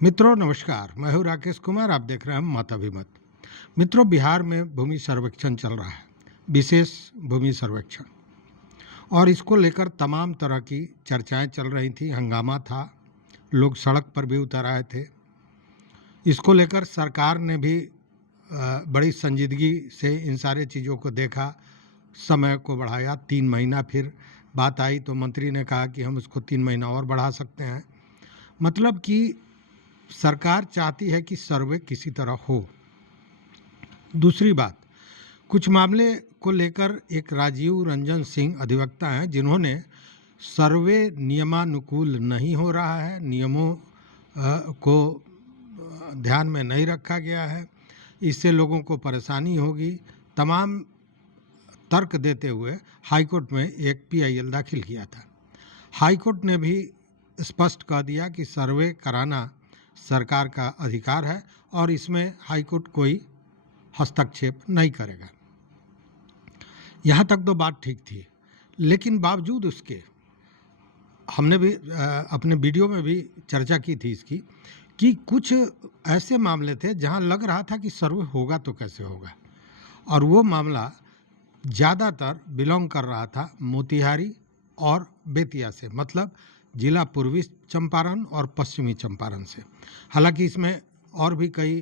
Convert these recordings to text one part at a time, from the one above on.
मित्रों नमस्कार, मैं हूं राकेश कुमार। आप देख रहे हैं मत अभिमत। मित्रों, बिहार में भूमि सर्वेक्षण चल रहा है, विशेष भूमि सर्वेक्षण, और इसको लेकर तमाम तरह की चर्चाएं चल रही थी, हंगामा था, लोग सड़क पर भी उतर आए थे। इसको लेकर सरकार ने भी बड़ी संजीदगी से इन सारे चीज़ों को देखा, समय को बढ़ाया 3 महीना। फिर बात आई तो मंत्री ने कहा कि हम उसको 3 महीना और बढ़ा सकते हैं। मतलब कि सरकार चाहती है कि सर्वे किसी तरह हो। दूसरी बात, कुछ मामले को लेकर एक राजीव रंजन सिंह अधिवक्ता हैं, जिन्होंने सर्वे नियमानुकूल नहीं हो रहा है, नियमों को ध्यान में नहीं रखा गया है, इससे लोगों को परेशानी होगी, तमाम तर्क देते हुए हाईकोर्ट में एक पीआईएल दाखिल किया था। हाईकोर्ट ने भी स्पष्ट कह दिया कि सर्वे कराना सरकार का अधिकार है और इसमें हाईकोर्ट कोई हस्तक्षेप नहीं करेगा। यहाँ तक तो बात ठीक थी, लेकिन बावजूद उसके हमने भी अपने वीडियो में भी चर्चा की थी इसकी, कि कुछ ऐसे मामले थे जहाँ लग रहा था कि सर्वे होगा तो कैसे होगा, और वो मामला ज़्यादातर बिलोंग कर रहा था मोतिहारी और बेतिया से, मतलब जिला पूर्वी चंपारण और पश्चिमी चंपारण से। हालांकि इसमें और भी कई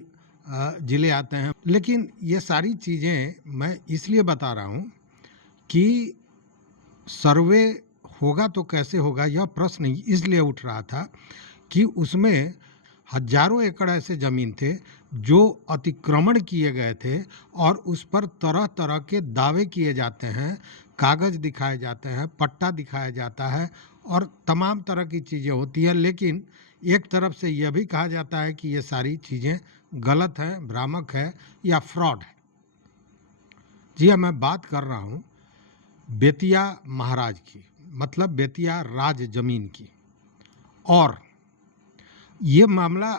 ज़िले आते हैं, लेकिन ये सारी चीज़ें मैं इसलिए बता रहा हूँ कि सर्वे होगा तो कैसे होगा, यह प्रश्न इसलिए उठ रहा था कि उसमें हजारों एकड़ ऐसे ज़मीन थे जो अतिक्रमण किए गए थे और उस पर तरह तरह के दावे किए जाते हैं, कागज़ दिखाए जाते हैं, पट्टा दिखाया जाता है और तमाम तरह की चीज़ें होती हैं। लेकिन एक तरफ से यह भी कहा जाता है कि ये सारी चीज़ें गलत हैं, भ्रामक है या फ्रॉड है। जी हाँ, मैं बात कर रहा हूँ बेतिया महाराज की, मतलब बेतिया राज जमीन की। और ये मामला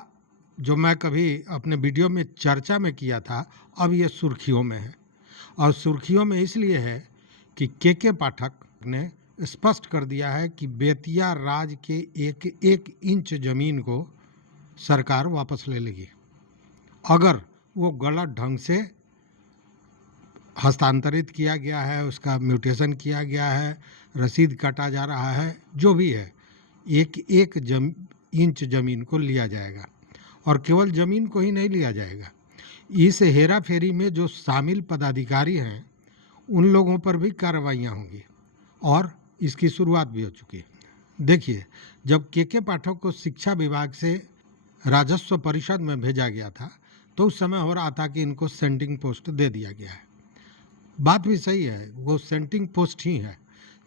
जो मैं कभी अपने वीडियो में चर्चा में किया था, अब ये सुर्खियों में है। और सुर्खियों में इसलिए है कि के पाठक ने स्पष्ट कर दिया है कि बेतिया राज के एक एक इंच ज़मीन को सरकार वापस ले लेगी अगर वो गलत ढंग से हस्तांतरित किया गया है, उसका म्यूटेशन किया गया है, रसीद काटा जा रहा है, जो भी है, एक एक इंच ज़मीन को लिया जाएगा। और केवल ज़मीन को ही नहीं लिया जाएगा, इस हेरा फेरी में जो शामिल पदाधिकारी हैं उन लोगों पर भी कार्रवाइयाँ होंगी और इसकी शुरुआत भी हो चुकी है। देखिए, जब के पाठक को शिक्षा विभाग से राजस्व परिषद में भेजा गया था तो उस समय हो रहा था कि इनको सेंटिंग पोस्ट दे दिया गया है। बात भी सही है, वो सेंटिंग पोस्ट ही है,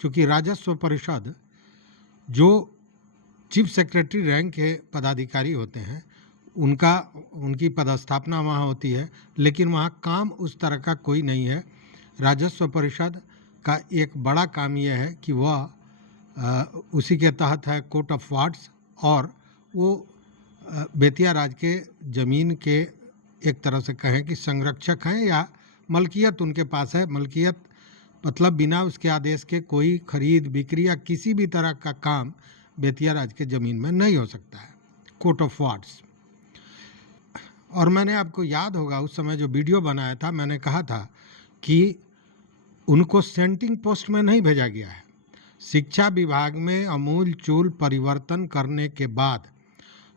क्योंकि राजस्व परिषद जो चीफ सेक्रेटरी रैंक के पदाधिकारी होते हैं उनकी पदस्थापना वहाँ होती है, लेकिन वहाँ काम उस तरह का कोई नहीं है। राजस्व परिषद का एक बड़ा काम यह है कि वह उसी के तहत है कोर्ट ऑफ वार्ड्स, और वो बेतिया राज के ज़मीन के एक तरह से कहें कि संरक्षक हैं, या मलकियत उनके पास है। मलकियत मतलब बिना उसके आदेश के कोई खरीद बिक्री या किसी भी तरह का काम बेतिया राज के ज़मीन में नहीं हो सकता है, कोर्ट ऑफ वार्ड्स। और मैंने, आपको याद होगा उस समय जो वीडियो बनाया था, मैंने कहा था कि उनको सेंटिंग पोस्ट में नहीं भेजा गया है। शिक्षा विभाग में अमूल चूल परिवर्तन करने के बाद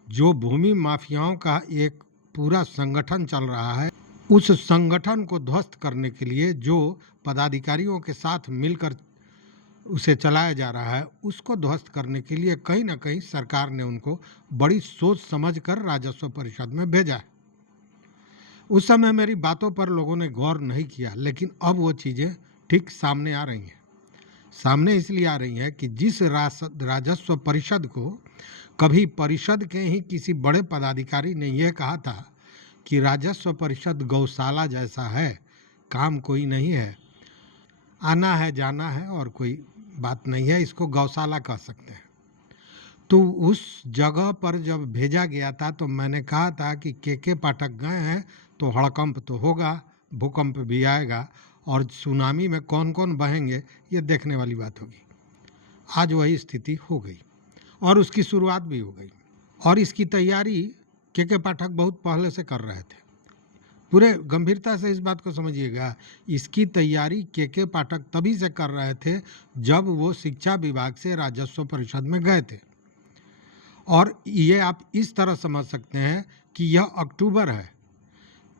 जो भूमि माफियाओं का एक पूरा संगठन चल रहा है, उस संगठन को ध्वस्त करने के लिए जो पदाधिकारियों के साथ मिलकर उसे चलाया जा रहा है, उसको ध्वस्त करने के लिए कहीं ना कहीं सरकार ने उनको बड़ी सोच समझकर राजस्व परिषद में भेजा है। उस समय मेरी बातों पर लोगों ने गौर नहीं किया, लेकिन अब वो चीज़ें ठीक सामने आ रही हैं। सामने इसलिए आ रही हैं कि जिस राजस्व परिषद को कभी परिषद के ही किसी बड़े पदाधिकारी ने यह कहा था कि राजस्व परिषद गौशाला जैसा है, काम कोई नहीं है, आना है जाना है और कोई बात नहीं है, इसको गौशाला कह सकते हैं। तो उस जगह पर जब भेजा गया था तो मैंने कहा था कि के पाठक गए हैं तो हड़कंप तो होगा, भूकंप भी आएगा, और सुनामी में कौन कौन बहेंगे ये देखने वाली बात होगी। आज वही स्थिति हो गई और उसकी शुरुआत भी हो गई, और इसकी तैयारी के पाठक बहुत पहले से कर रहे थे। पूरे गंभीरता से इस बात को समझिएगा, इसकी तैयारी के पाठक तभी से कर रहे थे जब वो शिक्षा विभाग से राजस्व परिषद में गए थे। और ये आप इस तरह समझ सकते हैं कि यह अक्टूबर है,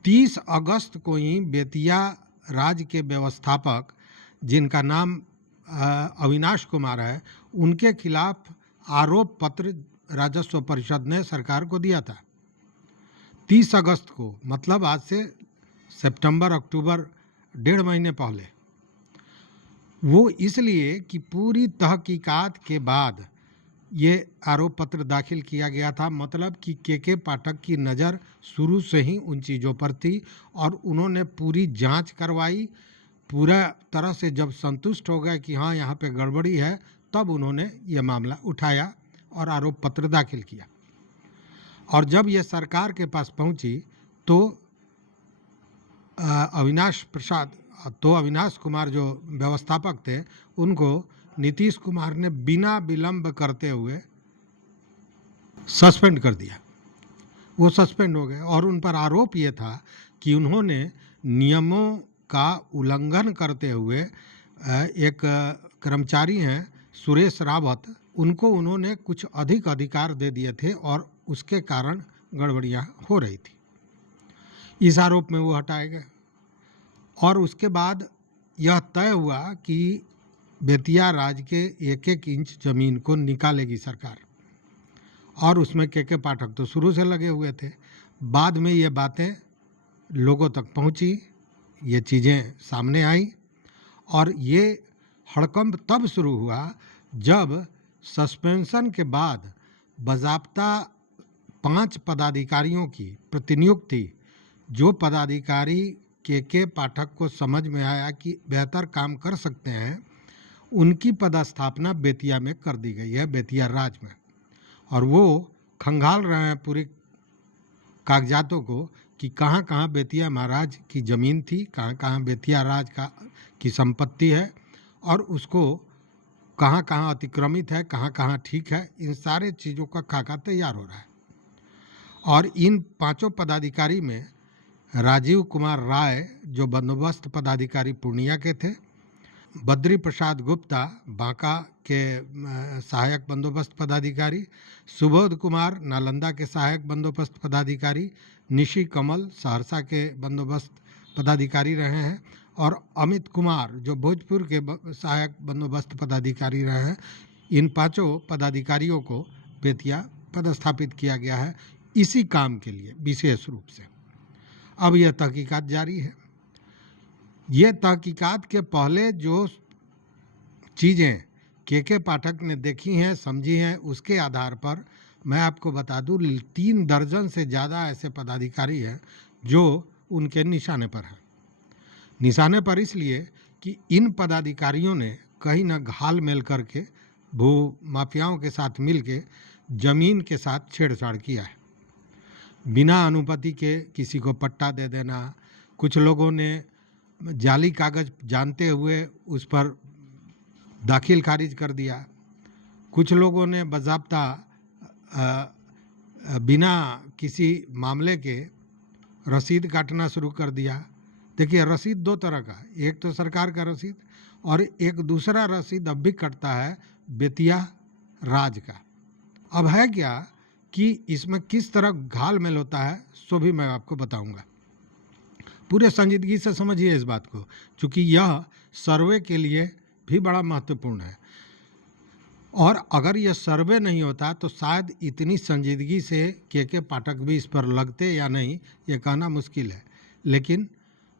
30 अगस्त को ही बेतिया राज्य के व्यवस्थापक जिनका नाम अविनाश कुमार है, उनके खिलाफ आरोप पत्र राजस्व परिषद ने सरकार को दिया था 30 अगस्त को, मतलब आज से सितंबर अक्टूबर 1.5 महीने पहले। वो इसलिए कि पूरी तहकीकात के बाद ये आरोप पत्र दाखिल किया गया था, मतलब कि के पाठक की नज़र शुरू से ही उन चीज़ों पर थी और उन्होंने पूरी जांच करवाई। पूरा तरह से जब संतुष्ट हो गए कि हाँ यहाँ पे गड़बड़ी है, तब उन्होंने ये मामला उठाया और आरोप पत्र दाखिल किया। और जब ये सरकार के पास पहुंची तो अविनाश कुमार जो व्यवस्थापक थे, उनको नीतीश कुमार ने बिना विलंब करते हुए सस्पेंड कर दिया। वो सस्पेंड हो गए और उन पर आरोप ये था कि उन्होंने नियमों का उल्लंघन करते हुए एक कर्मचारी हैं सुरेश रावत, उनको उन्होंने कुछ अधिक अधिकार दे दिए थे और उसके कारण गड़बड़ियाँ हो रही थी। इस आरोप में वो हटाए गए और उसके बाद यह तय हुआ कि बेतिया राज्य के 1-1 इंच ज़मीन को निकालेगी सरकार, और उसमें के पाठक तो शुरू से लगे हुए थे। बाद में ये बातें लोगों तक पहुंची, ये चीज़ें सामने आई और ये हड़कंप तब शुरू हुआ जब सस्पेंशन के बाद बाज़ाब्ता 5 पदाधिकारियों की प्रतिनियुक्ति, जो पदाधिकारी के पाठक को समझ में आया कि बेहतर काम कर सकते हैं, उनकी पदस्थापना बेतिया में कर दी गई है, बेतिया राज में। और वो खंगाल रहे हैं पूरी कागजातों को कि कहाँ कहाँ बेतिया महाराज की ज़मीन थी, कहाँ कहाँ बेतिया राज की संपत्ति है और उसको कहाँ कहाँ अतिक्रमित है, कहाँ कहाँ ठीक है। इन सारे चीज़ों का खाका तैयार हो रहा है। और इन 5 पदाधिकारी में राजीव कुमार राय जो बंदोबस्त पदाधिकारी पूर्णिया के थे, बद्री प्रसाद गुप्ता बांका के सहायक बंदोबस्त पदाधिकारी, सुबोध कुमार नालंदा के सहायक बंदोबस्त पदाधिकारी, निशी कमल सहरसा के बंदोबस्त पदाधिकारी रहे हैं और अमित कुमार जो भोजपुर के सहायक बंदोबस्त पदाधिकारी रहे हैं। इन 5 पदाधिकारियों को बेतिया पदस्थापित किया गया है इसी काम के लिए विशेष रूप से। अब यह तहकीकात जारी है। ये तहकीकात के पहले जो चीज़ें के पाठक ने देखी हैं, समझी हैं, उसके आधार पर मैं आपको बता दूं 3 दर्जन से ज़्यादा ऐसे पदाधिकारी हैं जो उनके निशाने पर हैं। निशाने पर इसलिए कि इन पदाधिकारियों ने कहीं न घाल मेल करके भू माफियाओं के साथ मिलके ज़मीन के साथ छेड़छाड़ किया है। बिना अनुमति के किसी को पट्टा दे देना, कुछ लोगों ने जाली कागज़ जानते हुए उस पर दाखिल खारिज कर दिया, कुछ लोगों ने बाज़ाब्ता बिना किसी मामले के रसीद काटना शुरू कर दिया। देखिए, रसीद 2 तरह का, एक तो सरकार का रसीद और एक दूसरा रसीद अब भी कटता है बेतिया राज का। अब है क्या कि इसमें किस तरह घाल मेल होता है, सो भी मैं आपको बताऊंगा। पूरे संजीदगी से समझिए इस बात को, क्योंकि यह सर्वे के लिए भी बड़ा महत्वपूर्ण है। और अगर यह सर्वे नहीं होता तो शायद इतनी संजीदगी से के पाठक भी इस पर लगते या नहीं, ये कहना मुश्किल है। लेकिन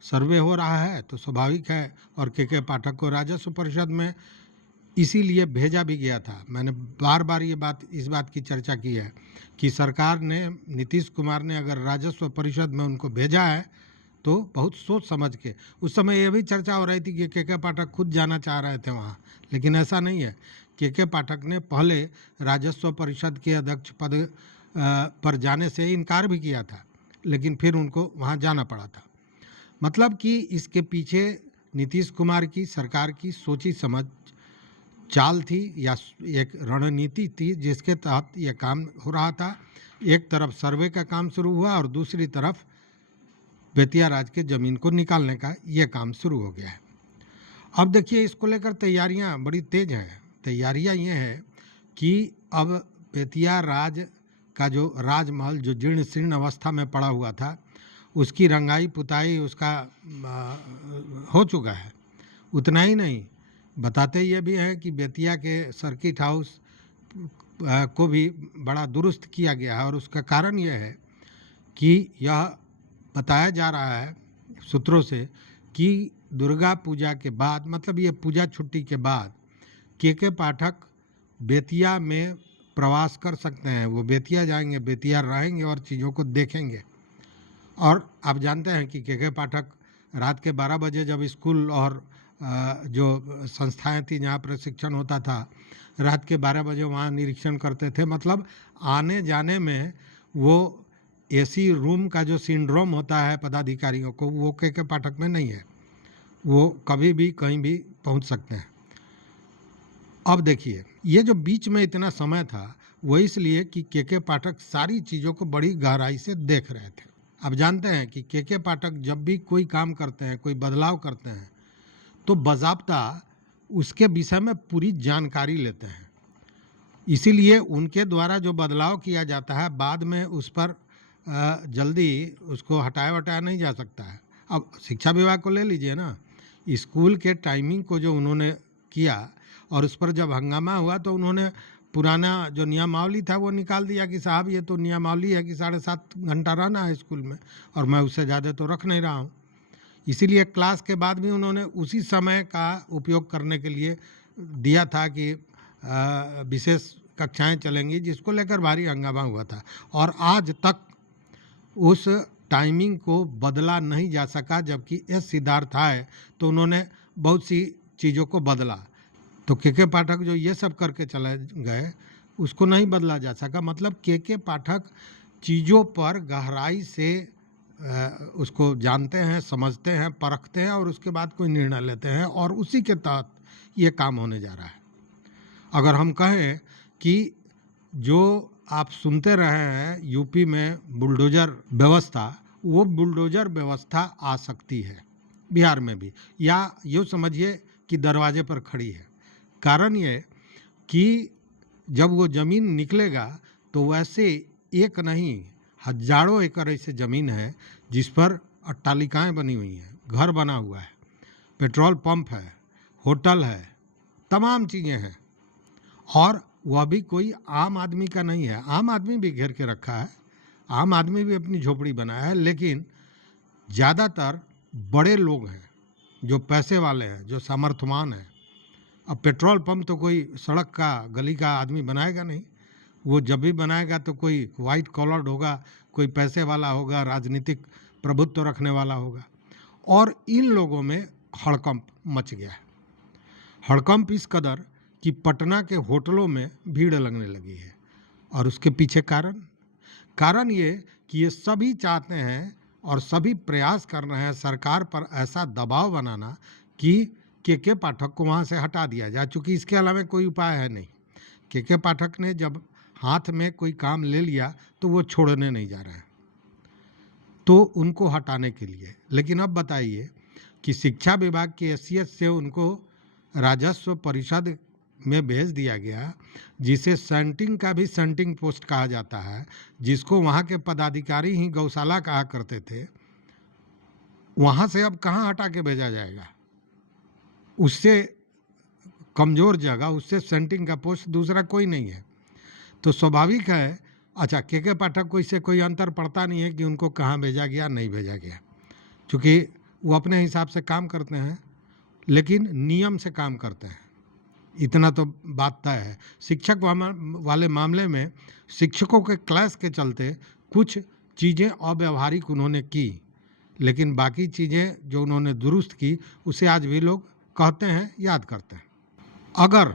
सर्वे हो रहा है तो स्वाभाविक है। और के पाठक को राजस्व परिषद में इसीलिए भेजा भी गया था। मैंने बार बार इस बात की चर्चा की है कि सरकार ने, नीतीश कुमार ने अगर राजस्व परिषद में उनको भेजा है तो बहुत सोच समझ के। उस समय यह भी चर्चा हो रही थी कि के पाठक खुद जाना चाह रहे थे वहाँ, लेकिन ऐसा नहीं है। के पाठक ने पहले राजस्व परिषद के अध्यक्ष पद पर जाने से इनकार भी किया था, लेकिन फिर उनको वहाँ जाना पड़ा था। मतलब कि इसके पीछे नीतीश कुमार की सरकार की सोची समझ चाल थी या एक रणनीति थी जिसके तहत यह काम हो रहा था। एक तरफ सर्वे का काम शुरू हुआ और दूसरी तरफ बेतिया राज के ज़मीन को निकालने का ये काम शुरू हो गया है। अब देखिए इसको लेकर तैयारियां बड़ी तेज़ हैं। तैयारियां ये हैं कि अब बेतिया राज का जो राजमहल जो जीर्ण शीर्ण अवस्था में पड़ा हुआ था, उसकी रंगाई पुताई उसका हो चुका है। उतना ही नहीं, बताते ये भी हैं कि बेतिया के सर्किट हाउस को भी बड़ा दुरुस्त किया गया है और उसका कारण यह है कि यह बताया जा रहा है सूत्रों से कि दुर्गा पूजा के बाद, मतलब ये पूजा छुट्टी के बाद के पाठक बेतिया में प्रवास कर सकते हैं। वो बेतिया जाएंगे, बेतिया रहेंगे और चीज़ों को देखेंगे। और आप जानते हैं कि के पाठक रात के 12 बजे जब स्कूल और जो संस्थाएं थी जहाँ प्रशिक्षण होता था, रात के 12 बजे वहाँ निरीक्षण करते थे। मतलब आने जाने में वो एसी रूम का जो सिंड्रोम होता है पदाधिकारियों को, वो के पाठक में नहीं है। वो कभी भी कहीं भी पहुँच सकते हैं। अब देखिए ये जो बीच में इतना समय था वो इसलिए कि के पाठक सारी चीज़ों को बड़ी गहराई से देख रहे थे। अब जानते हैं कि के पाठक जब भी कोई काम करते हैं, कोई बदलाव करते हैं, तो बाज़ाब्ता उसके विषय में पूरी जानकारी लेते हैं। इसीलिए उनके द्वारा जो बदलाव किया जाता है बाद में उस पर जल्दी उसको हटाया वटाया नहीं जा सकता है। अब शिक्षा विभाग को ले लीजिए ना, स्कूल के टाइमिंग को जो उन्होंने किया और उस पर जब हंगामा हुआ तो उन्होंने पुराना जो नियमावली था वो निकाल दिया कि साहब ये तो नियमावली है कि 7.5 घंटा रहना है स्कूल में और मैं उससे ज़्यादा तो रख नहीं रहा हूँ। इसीलिए क्लास के बाद भी उन्होंने उसी समय का उपयोग करने के लिए दिया था कि विशेष कक्षाएं चलेंगी, जिसको लेकर भारी हंगामा हुआ था और आज तक उस टाइमिंग को बदला नहीं जा सका। जबकि एस सिद्धार्थ आए तो उन्होंने बहुत सी चीज़ों को बदला, तो के पाठक जो ये सब करके चले गए उसको नहीं बदला जा सका। मतलब के पाठक चीज़ों पर गहराई से उसको जानते हैं, समझते हैं, परखते हैं और उसके बाद कोई निर्णय लेते हैं और उसी के तहत ये काम होने जा रहा है। अगर हम कहें कि जो आप सुनते रहे हैं यूपी में बुलडोज़र व्यवस्था, वो बुलडोज़र व्यवस्था आ सकती है बिहार में भी, या यूँ समझिए कि दरवाजे पर खड़ी है। कारण ये कि जब वो ज़मीन निकलेगा तो वैसे एक नहीं हजारों एकड़ ऐसे ज़मीन है जिस पर अट्टालिकाएँ बनी हुई हैं, घर बना हुआ है, पेट्रोल पंप है, होटल है, तमाम चीज़ें हैं और वह भी कोई आम आदमी का नहीं है। आम आदमी भी घेर के रखा है, आम आदमी भी अपनी झोपड़ी बनाया है, लेकिन ज़्यादातर बड़े लोग हैं जो पैसे वाले हैं, जो सामर्थ्यवान हैं। अब पेट्रोल पंप तो कोई सड़क का गली का आदमी बनाएगा नहीं, वो जब भी बनाएगा तो कोई वाइट कॉलर्ड होगा, कोई पैसे वाला होगा, राजनीतिक प्रभुत्व रखने वाला होगा। और इन लोगों में हड़कंप मच गया है। हड़कंप इस कदर कि पटना के होटलों में भीड़ लगने लगी है। और उसके पीछे कारण ये कि ये सभी चाहते हैं और सभी प्रयास कर रहे हैं सरकार पर ऐसा दबाव बनाना कि के पाठक को वहाँ से हटा दिया जाए, चूँकि इसके अलावा कोई उपाय है नहीं। के पाठक ने जब हाथ में कोई काम ले लिया तो वो छोड़ने नहीं जा रहे हैं, तो उनको हटाने के लिए। लेकिन अब बताइए कि शिक्षा विभाग की हैसियत से उनको राजस्व परिषद में भेज दिया गया, जिसे सेंटिंग का भी सेंटिंग पोस्ट कहा जाता है, जिसको वहाँ के पदाधिकारी ही गौशाला कहा करते थे। वहाँ से अब कहाँ हटा के भेजा जाएगा? उससे कमज़ोर जगह, उससे सेंटिंग का पोस्ट दूसरा कोई नहीं है। तो स्वाभाविक है, अच्छा के पाठक को इससे कोई अंतर पड़ता नहीं है कि उनको कहाँ भेजा गया नहीं भेजा गया, क्योंकि वो अपने हिसाब से काम करते हैं, लेकिन नियम से काम करते हैं। इतना तो बात तय है। शिक्षक वाले मामले में शिक्षकों के क्लास के चलते कुछ चीज़ें अव्यावहारिक उन्होंने की, लेकिन बाकी चीज़ें जो उन्होंने दुरुस्त की उसे आज भी लोग कहते हैं, याद करते हैं। अगर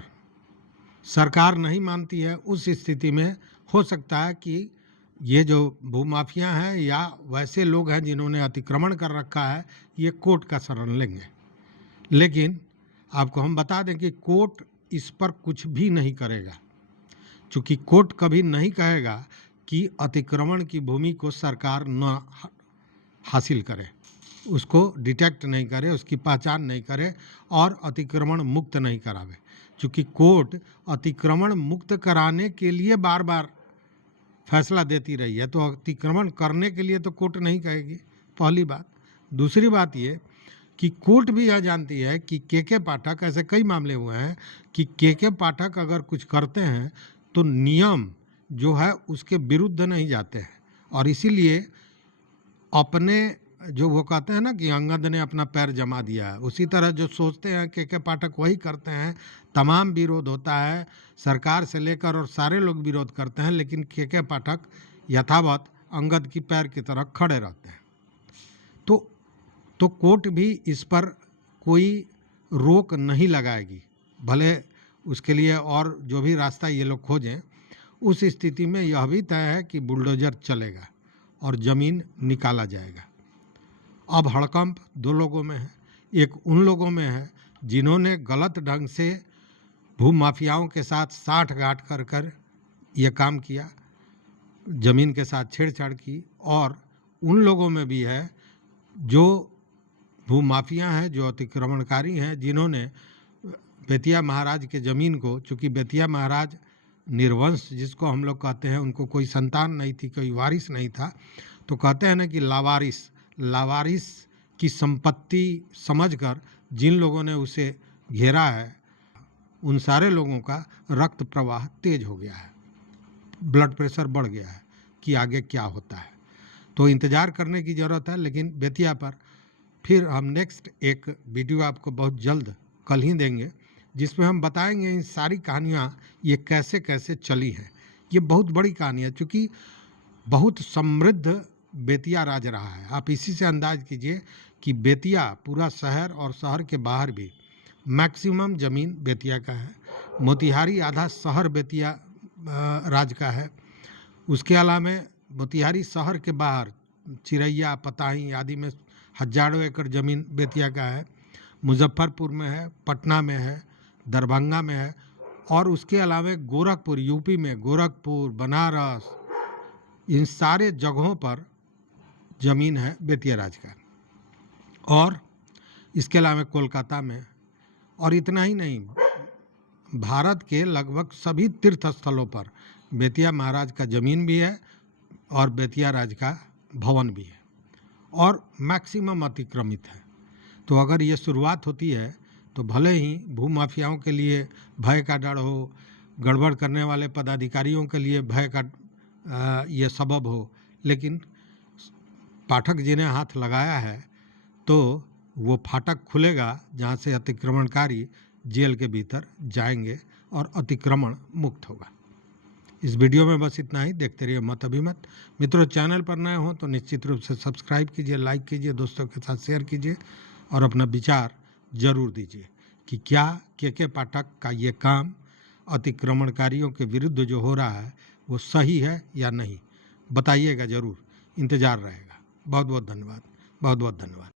सरकार नहीं मानती है, उस स्थिति में हो सकता है कि ये जो भूमाफिया हैं या वैसे लोग हैं जिन्होंने अतिक्रमण कर रखा है, ये कोर्ट का शरण लेंगे। लेकिन आपको हम बता दें कि कोर्ट इस पर कुछ भी नहीं करेगा, क्योंकि कोर्ट कभी नहीं कहेगा कि अतिक्रमण की भूमि को सरकार न हासिल करे, उसको डिटेक्ट नहीं करे, उसकी पहचान नहीं करे और अतिक्रमण मुक्त नहीं करावे। चूँकि कोर्ट अतिक्रमण मुक्त कराने के लिए बार बार फैसला देती रही है, तो अतिक्रमण करने के लिए तो कोर्ट नहीं कहेगी, पहली बात। दूसरी बात ये कि कोर्ट भी यह जानती है कि के पाठक, ऐसे कई मामले हुए हैं कि के पाठक अगर कुछ करते हैं तो नियम जो है उसके विरुद्ध नहीं जाते हैं, और इसीलिए अपने जो वो कहते हैं ना कि अंगद ने अपना पैर जमा दिया है, उसी तरह जो सोचते हैं के पाठक वही करते हैं। तमाम विरोध होता है, सरकार से लेकर और सारे लोग विरोध करते हैं, लेकिन के पाठक यथावत अंगद की पैर की तरह खड़े रहते हैं। तो कोर्ट भी इस पर कोई रोक नहीं लगाएगी, भले उसके लिए और जो भी रास्ता ये लोग खोजें। उस स्थिति में यह भी तय है कि बुलडोजर चलेगा और ज़मीन निकाला जाएगा। अब हड़कंप दो लोगों में है। एक उन लोगों में है जिन्होंने गलत ढंग से भूमाफियाओं के साथ साठ-गांठ कर ये काम किया, ज़मीन के साथ छेड़छाड़ की, और उन लोगों में भी है जो भूमाफिया हैं, जो अतिक्रमणकारी हैं, जिन्होंने बेतिया महाराज के ज़मीन को, चूँकि बेतिया महाराज निर्वंश जिसको हम लोग कहते हैं, उनको कोई संतान नहीं थी, कोई वारिस नहीं था, तो कहते हैं ना कि लावारिस की संपत्ति समझकर जिन लोगों ने उसे घेरा है, उन सारे लोगों का रक्त प्रवाह तेज हो गया है, ब्लड प्रेशर बढ़ गया है कि आगे क्या होता है। तो इंतज़ार करने की ज़रूरत है। लेकिन बेतिया पर फिर हम नेक्स्ट एक वीडियो आपको बहुत जल्द कल ही देंगे, जिसमें हम बताएंगे इन सारी कहानियाँ ये कैसे कैसे चली हैं। ये बहुत बड़ी कहानी है, चूँकि बहुत समृद्ध बेतिया राज रहा है। आप इसी से अंदाज कीजिए कि बेतिया पूरा शहर और शहर के बाहर भी मैक्सिमम ज़मीन बेतिया का है। मोतिहारी आधा शहर बेतिया राज का है। उसके अलावा मोतिहारी शहर के बाहर चिरैया, पताही आदि में हजारों एकड़ ज़मीन बेतिया का है। मुजफ्फरपुर में है, पटना में है, दरभंगा में है, और उसके अलावा गोरखपुर, यूपी में गोरखपुर, बनारस, इन सारे जगहों पर ज़मीन है बेतिया राज का। और इसके अलावा कोलकाता में, और इतना ही नहीं, भारत के लगभग सभी तीर्थ स्थलों पर बेतिया महाराज का ज़मीन भी है और बेतिया राज का भवन भी है, और मैक्सिमम अतिक्रमित है। तो अगर ये शुरुआत होती है तो भले ही भूमाफियाओं के लिए भय का डर हो, गड़बड़ करने वाले पदाधिकारियों के लिए भय का ये सबब हो, लेकिन पाठक जी ने हाथ लगाया है तो वो फाटक खुलेगा जहाँ से अतिक्रमणकारी जेल के भीतर जाएंगे और अतिक्रमण मुक्त होगा। इस वीडियो में बस इतना ही। देखते रहिए मत अभिमत। मित्रों, चैनल पर नए हो तो निश्चित रूप से सब्सक्राइब कीजिए, लाइक कीजिए, दोस्तों के साथ शेयर कीजिए और अपना विचार जरूर दीजिए कि क्या के पाठक का ये काम अतिक्रमणकारियों के विरुद्ध जो हो रहा है वो सही है या नहीं। बताइएगा ज़रूर, इंतज़ार रहेगा। बहुत बहुत धन्यवाद, बहुत बहुत धन्यवाद।